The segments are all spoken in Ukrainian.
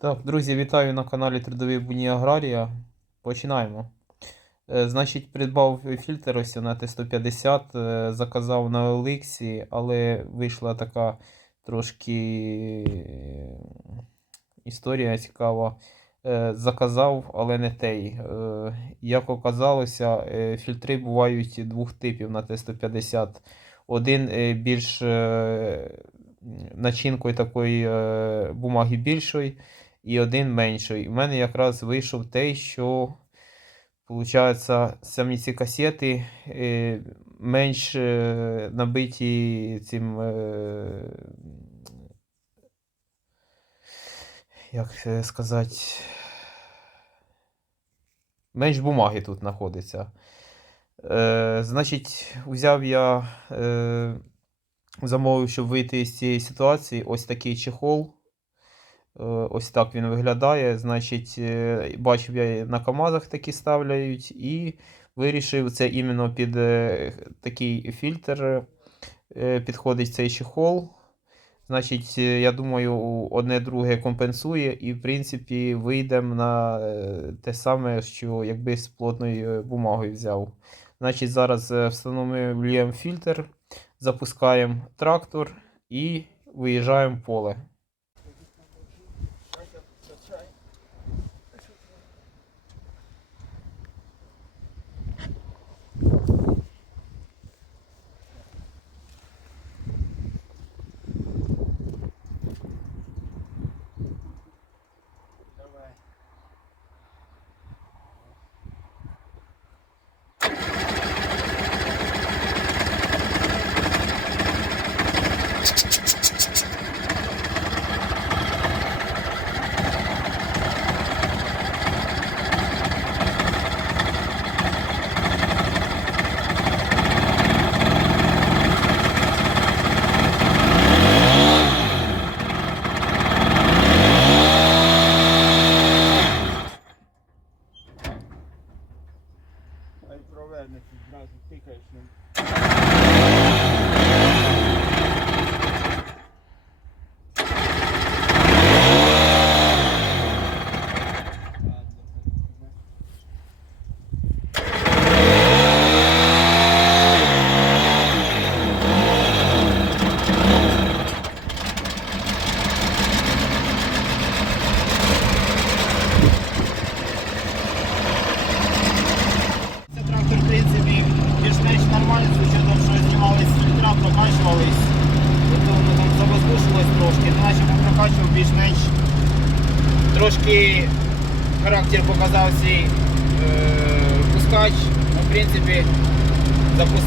Так, друзі, вітаю на каналі Трудові будні Аграрія. Починаємо. Е, Значить, придбав фільтр ось на Т150, е, заказав на Оликсі, але вийшла така трошки е, історія цікава. Заказав, але не той. Як оказалося, фільтри бувають двох типів на Т150. Один більш начинкою такої бумаги більшої і один менший. У мене якраз вийшов той, що Получається, самі ці касети е, менш е, набиті цим. Е, як сказати. Менш бумаги тут знаходиться. Е, значить, взяв я, е, замовив, щоб вийти з цієї ситуації, ось такий чехол. Е, Ось так він виглядає. Значить, е, бачив я на КАМАЗах такі ставляють, і вирішив це іменно під е, такий фільтр підходить цей чехол. Значить, я думаю, одне друге компенсує, і, в принципі, вийдемо на те саме, що якби з плотною бумагою взяв. Значить, зараз встановлюємо фільтр, запускаємо трактор і виїжджаємо в поле.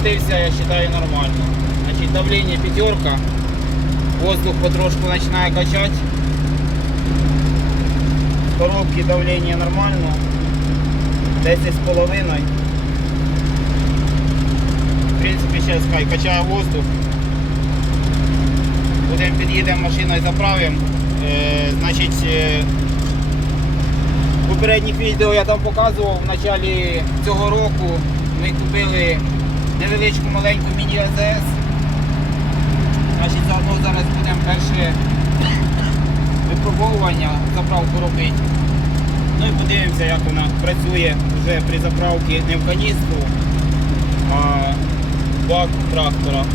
Запустився, я вважаю, нормально. Значить, давлення п'ятерка, воздух потрошку починає качати. В коробці давлення нормально. 10 з половиною. В принципі, зараз хай качає воздух. Будемо під'їдемо машиною заправимо. Е, значить, е, в попередніх відео я там показував в початку цього року ми купили невеличку маленьку міні-АЗС. Значить, заодно зараз будемо перше випробовування заправку робити. Ну і подивимося, як вона працює вже при заправці не в каністру, а в бак трактора.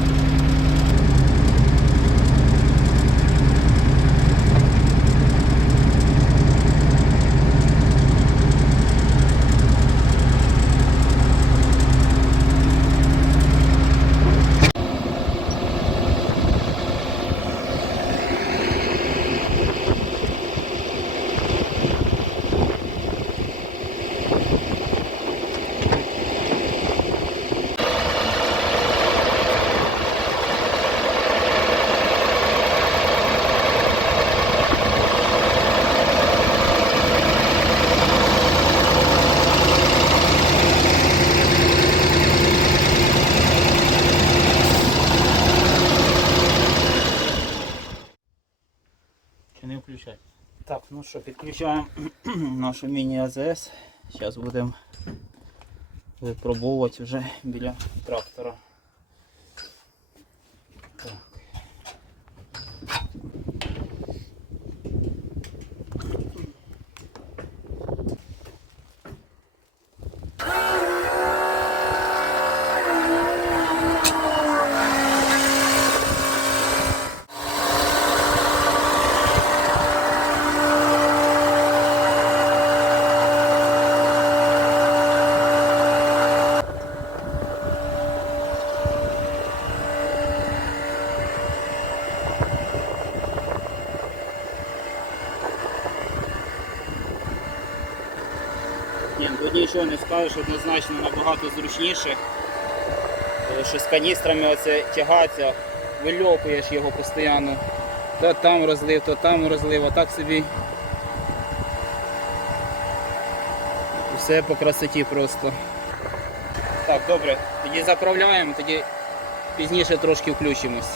Чи не включати? Так, ну що, підключаємо нашу міні-АЗС. Зараз будемо випробовувати вже біля трактора. Нічого не скажеш, однозначно набагато зручніше. Що з каністрами оце тягатися, вильопуєш його постійно. То там розлив, то там розлив, а так собі. Все по красоті просто. Так, добре, тоді заправляємо, тоді пізніше трошки включимось.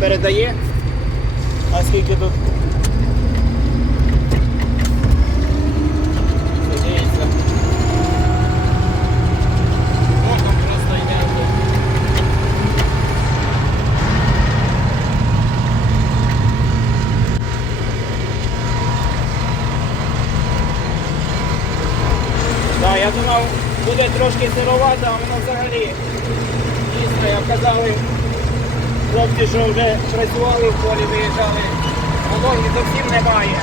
Передає. А скільки тут? Дивіться. О, там просто йде. Так, я думав, буде трошки сировато, а воно взагалі дійсно, як казали хлопці, що вже працювали в полі, виїжджали, вологі зовсім немає.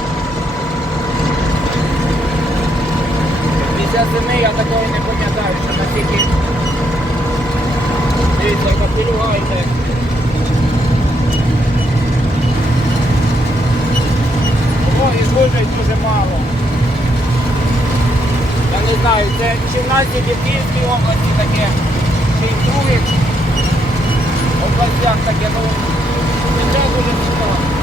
Після зими я такого не пам'ятаю, що настільки дивіться, яка пилюга йде. Вологі служить дуже мало. Я не знаю, це чи в нас області таке, чи в других областях таке, ну це дуже цікаво.